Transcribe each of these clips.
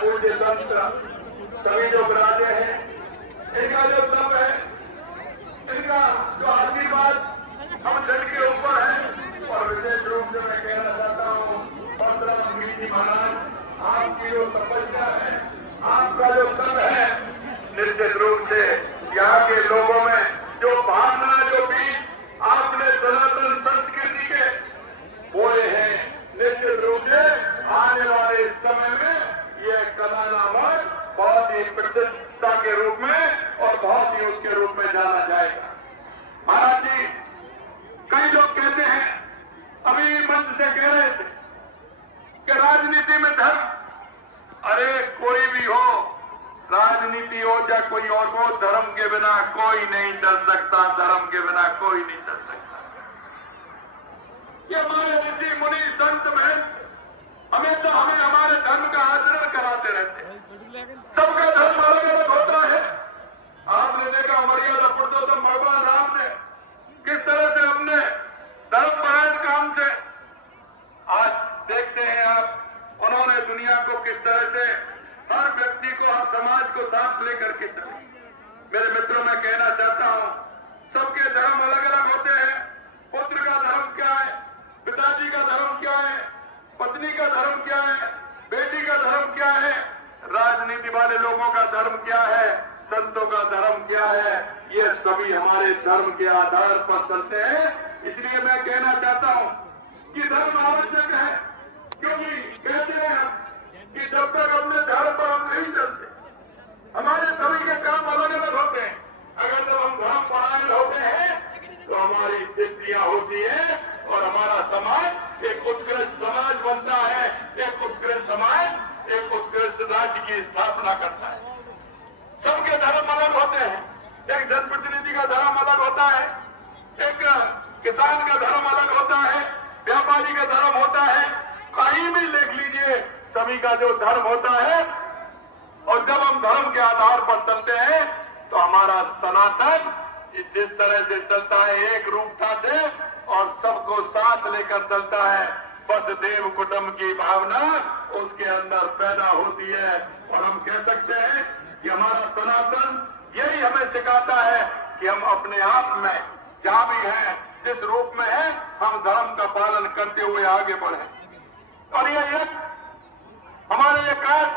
पूज्य संत सभी जो विराजे हैं, इनका जो तप है, इनका जो आशीर्वाद हम जल के ऊपर है। और विशेष रूप से मैं कहना चाहता हूँ परम जी महाराज, आपकी जो तपस्या है, आपका जो तप है, निश्चित रूप से यहाँ के लोगों में जो भावना, जो बीज आपने सनातन संस्कृति के बोए हैं, निश्चित रूप से आने वाले समय में यह कलाना मठ बहुत ही प्रसिद्धता के रूप में और बहुत ही उसके रूप में जाना जाएगा। महाराज जी, कई लोग कहते हैं, अभी मंच से कह रहे थे कि राजनीति में धर्म, अरे कोई भी हो, राजनीति हो या कोई और हो, धर्म के बिना कोई नहीं चल सकता, धर्म के बिना कोई नहीं चल सकता। ये हमारे ऋषि मुनि संत महंत हमेशा हमें हमारे धर्म का आचरण कराते रहते हैं। सबका धर्म अलग अलग होता है। आपने देखा मर्यादा पुरुषोत्तम भगवान राम ने किस तरह से अपने धर्मपरायण काम से, आज देखते हैं आप, उन्होंने दुनिया को किस तरह से हर व्यक्ति को, हर समाज को साथ लेकर के चले। मेरे मित्रों, मैं कहना चाहता हूं, सबके धर्म अलग अलग होते हैं। पुत्र का धर्म क्या है, पिताजी का धर्म क्या है, पत्नी का धर्म क्या है, बेटी का धर्म क्या है, राजनीति वाले लोगों का धर्म क्या है, संतों का धर्म क्या है, ये सभी हमारे धर्म के आधार पर चलते हैं। इसलिए मैं कहना चाहता हूं कि धर्म आवश्यक है, क्योंकि कहते हैं कि जब तक अपने धर्म पर हम नहीं चलते, हमारे सभी के काम अलग अलग होते हैं। अगर जब हम धर्म परायण होते हैं तो हमारी सिद्धियां होती है और हमारा समाज एक उत्कृष्ट समाज बनता है। एक उत्कृष्ट समाज एक उत्कृष्ट राज्य की स्थापना करता है। सबके धर्म अलग होते हैं। एक जनप्रतिनिधि का धर्म अलग होता है, एक किसान का धर्म अलग होता है, व्यापारी का धर्म होता है, कहीं भी देख लीजिए, सभी का जो धर्म होता है। और जब हम धर्म के आधार पर चलते हैं तो हमारा सनातन जिस तरह से चलता है, एक रूपता से और सबको साथ लेकर चलता है, बस देव कुटुंब की भावना उसके अंदर पैदा होती है। और हम कह सकते हैं कि हमारा सनातन यही हमें सिखाता है कि हम अपने आप में जहां भी हैं, जिस रूप में हैं, हम धर्म का पालन करते हुए आगे बढ़े। और ये हमारे ये कार्य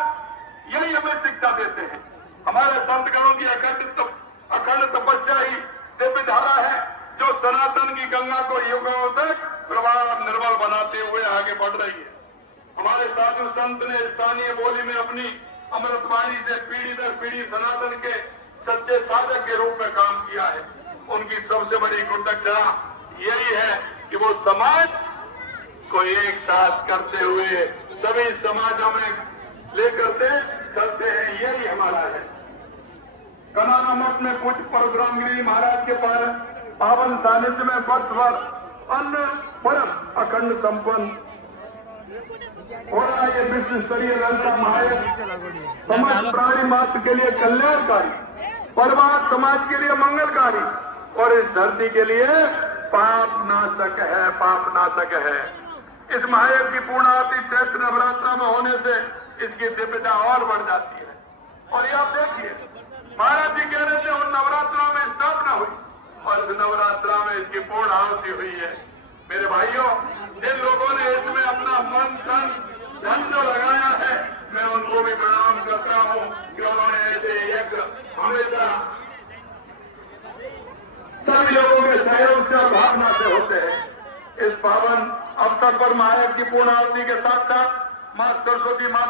यही हमें शिक्षा देते हैं। हमारे संतगणों की अखंड तपस्या ही दिव्य धारा है, जो सनातन की गंगा को युगों तक प्रवाह और निर्मल बनाते हुए आगे बढ़ रही है। हमारे साधु संत ने स्थानीय बोली में अपनी अमृतवाणी से पीढ़ी दर पीढ़ी सनातन के सच्चे साधक के रूप में काम किया है। उनकी सबसे बड़ी कृतज्ञता यही है कि वो समाज को एक साथ करते हुए सभी समाजों में लेकर चलते हैं। यही हमारा है। कलाना मठ में कुछ परशुराम गिरी महाराज के पावन सानिध्य में वर्ष भर अन्न परम अखंड संपन्न हो रहा है। ये विश्व स्तरीय ललिता महायज्ञ समस्त प्राणी मात्र के लिए कल्याणकारी, परमात्मा समाज के लिए मंगलकारी और इस धरती के लिए पाप नाशक है, पाप नाशक है। इस महायज्ञ की पूर्णाहुति चैत्र नवरात्रा में होने से इसकी दिव्यता और बढ़ जाती है। और ये आप देखिए, महाराज जी कह रहे थे उन नवरात्रा में स्थापना हुई और इस नवरात्रा में इसकी पूर्णाहुति हुई है। मेरे भाइयों, जिन लोगों ने इसमें अपना मन तन धन जो लगाया है, मैं उनको भी प्रणाम करता हूँ कि उन्होंने ऐसे यज्ञ हमेशा सभी लोगों के सहयोग से और भावना से होते हैं। इस पावन अवसर पर महायज्ञ की पूर्णाहुति के साथ साथ मां सरस्वती माता